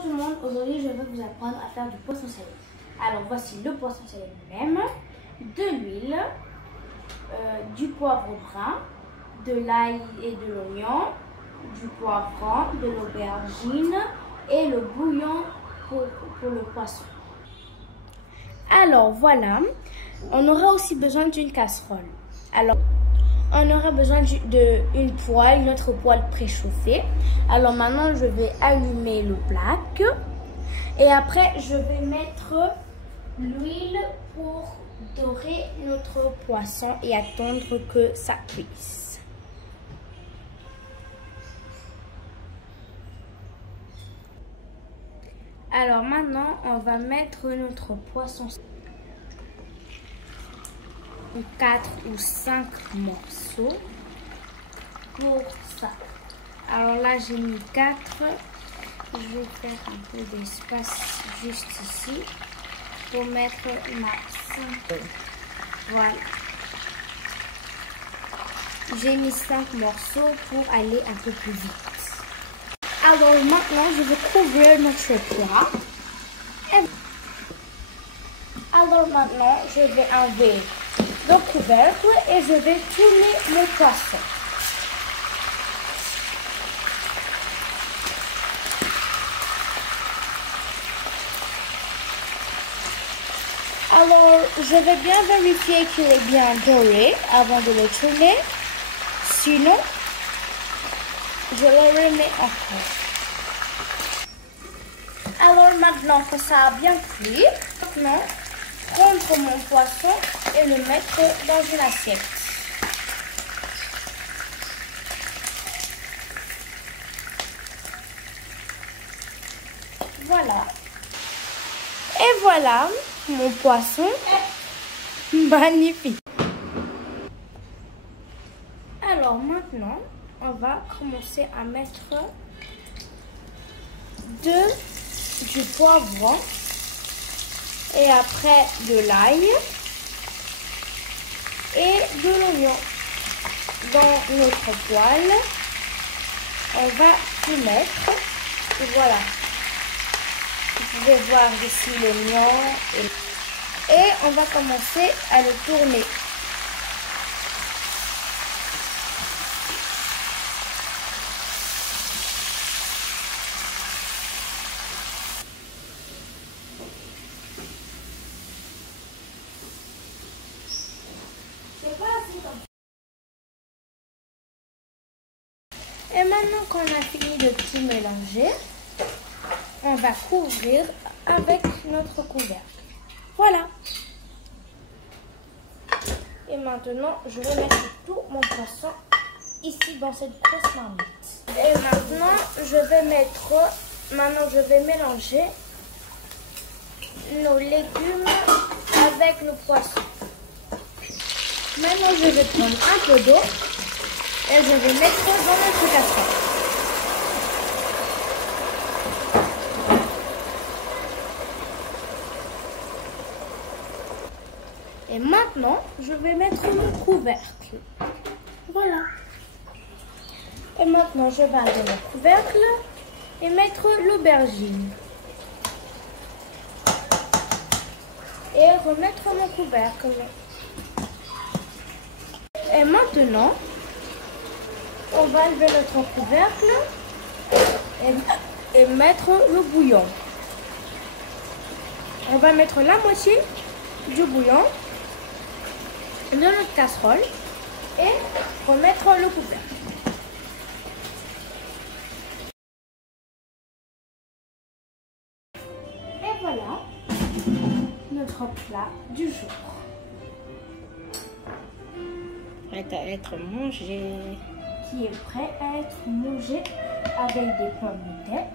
Bonjour tout le monde, aujourd'hui je vais vous apprendre à faire du poisson salé. Alors voici le poisson salé lui-même, de l'huile, du poivre brun, de l'ail et de l'oignon, du poivron, de l'aubergine et le bouillon pour le poisson. Alors voilà, on aura aussi besoin d'une casserole. Alors on aura besoin d'une poêle, notre poêle préchauffée. Alors maintenant, je vais allumer le plaque. Et après, je vais mettre l'huile pour dorer notre poisson et attendre que ça cuise. Alors maintenant, on va mettre notre poisson. 4 ou 5 morceaux pour ça. Alors là j'ai mis 4. Je vais faire un peu d'espace juste ici pour mettre ma 5. Voilà. J'ai mis 5 morceaux pour aller un peu plus vite. Alors maintenant je vais couvrir notre plat. Alors maintenant je vais enlever le couvercle et je vais tourner mon poisson. Alors, je vais bien vérifier qu'il est bien doré avant de le tourner. Sinon, je le remets encore. Alors maintenant que ça a bien cuit, maintenant, prendre mon poisson et le mettre dans une assiette. Voilà. Et voilà mon poisson magnifique. Alors maintenant, on va commencer à mettre du poivron. Et après de l'ail et de l'oignon dans notre poêle. On va tout mettre. Et voilà. Vous pouvez voir ici l'oignon. Et on va commencer à le tourner. Et maintenant qu'on a fini de tout mélanger, on va couvrir avec notre couvercle. Voilà. Et maintenant, je vais mettre tout mon poisson ici dans cette grosse marmite. Et maintenant, je vais mélanger nos légumes avec le poisson. Maintenant, je vais prendre un peu d'eau. Et je vais mettre dans notre casserole. Et maintenant, je vais mettre mon couvercle. Voilà. Et maintenant, je vais enlever mon couvercle et mettre l'aubergine. Et remettre mon couvercle. Et maintenant, on va enlever notre couvercle et mettre le bouillon. On va mettre la moitié du bouillon dans notre casserole et remettre le couvercle. Et voilà notre plat du jour. Prêt à être mangé. Qui est prêt à être mangé avec des pommes de terre.